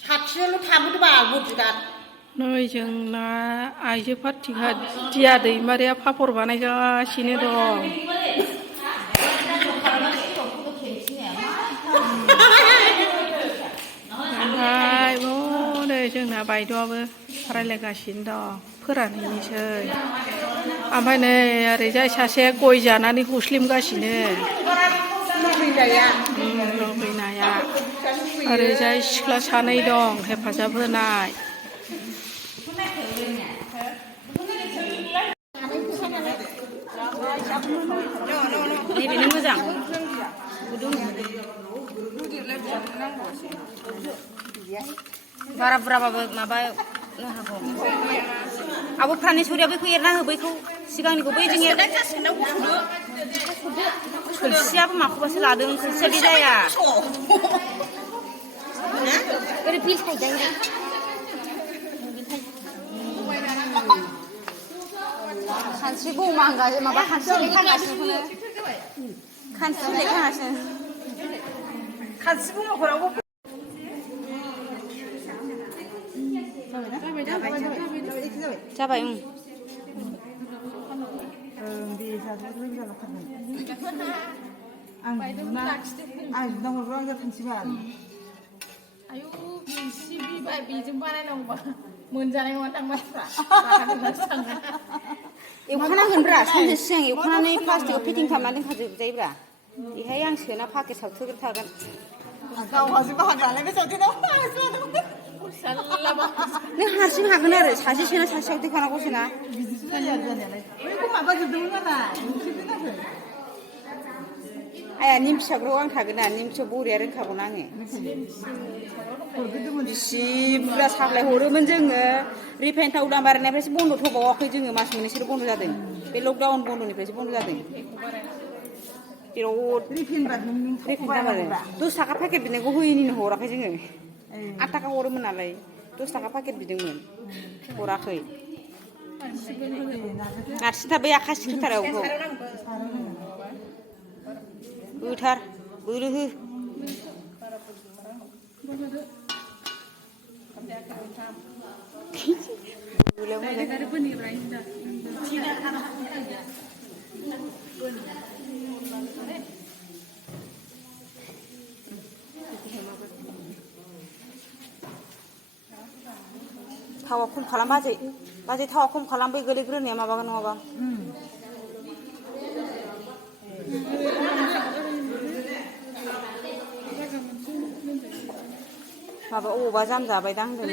साथियाल' थाबोदोबा बुरजिदा नै जोंना आइजो पार्टिखा दिया दैमारिया पापर बानायगासिनो दं। ओमफ्राय नै जोंना बायद'आबो रायज्लायगासिनो दं फोरानहैनोसै। ओमफ्राय नै ओरैजाय सासे गय जानानै हुस्लिमगासिनो लुबैनाया। ओरैजाय सिख्ला सानै दं हेफाजाब होनाय। नैबेनो मोजां बारा बुरजाबाबो माबानो हागौ। आब' प्रानेसरिया बैखौ एरना हो, बैखौ सिगांनिखौ बैजों एरना खोलसियाबो माखौबासो लादों, खोलसिया बे जाया ओरै बिलथायजायो। खानस्रि बौमा माबा खानस्रि लेखागासिनो खानस्रि लेखागासिनो खानस्रि बौमाफोरावबो जाबाय। आयु बेजों बानायनांगौबा मोनजानाय नङा दां मानसिफ्रा। एवखानांगोनब्रा सानसे सिगां एवखानानै प्लास्टिकआव फिटिं खालामना दोनखाजोबजायोब्रा। बेहाय आं सोना पाकेटाव थोगोर थागोन। गावहासो बाहागो लानायबो सावथेनाव नों हारसिं हागोन आरो सासे सोना सासेयाव देखानांगौसो ना। बिदिसो जायो आरो जानायालाय बैखौ माबाजोबदोंमोन नालाय आया निम फिसाफ्राव आं थागोन ना, निम फिसा बरिया रोंखागौना आङो। बिसि बुरजा साप्लाय हरोमोन जोङो। रिफाइन थाव दाम बारायनायनिफ्रायसो बन्द' थबावाखै जोङो, मास मोननैसोल' बन्द' जादों। बे लकडाउन बन्द'निफ्रायसो बन्द' जादों। रिफाइन दाम आरो 10 थाखा पेकेट बिनायखौ होयैनिनो हराखै जोङो। 8 थाखा हरोमोन नालाय 10 थाखा पेकेट बिदोंमोन, हराखै। नारसिनथार बै आखा सिखोथारावखौ होथार, बोलो हो। थावा खम खालाम बाजै थावा खम खालाम, बै गोलैग्रोनाया माबागोन नङाबा। माबा अबावबा जाम जाबायदां होनदों।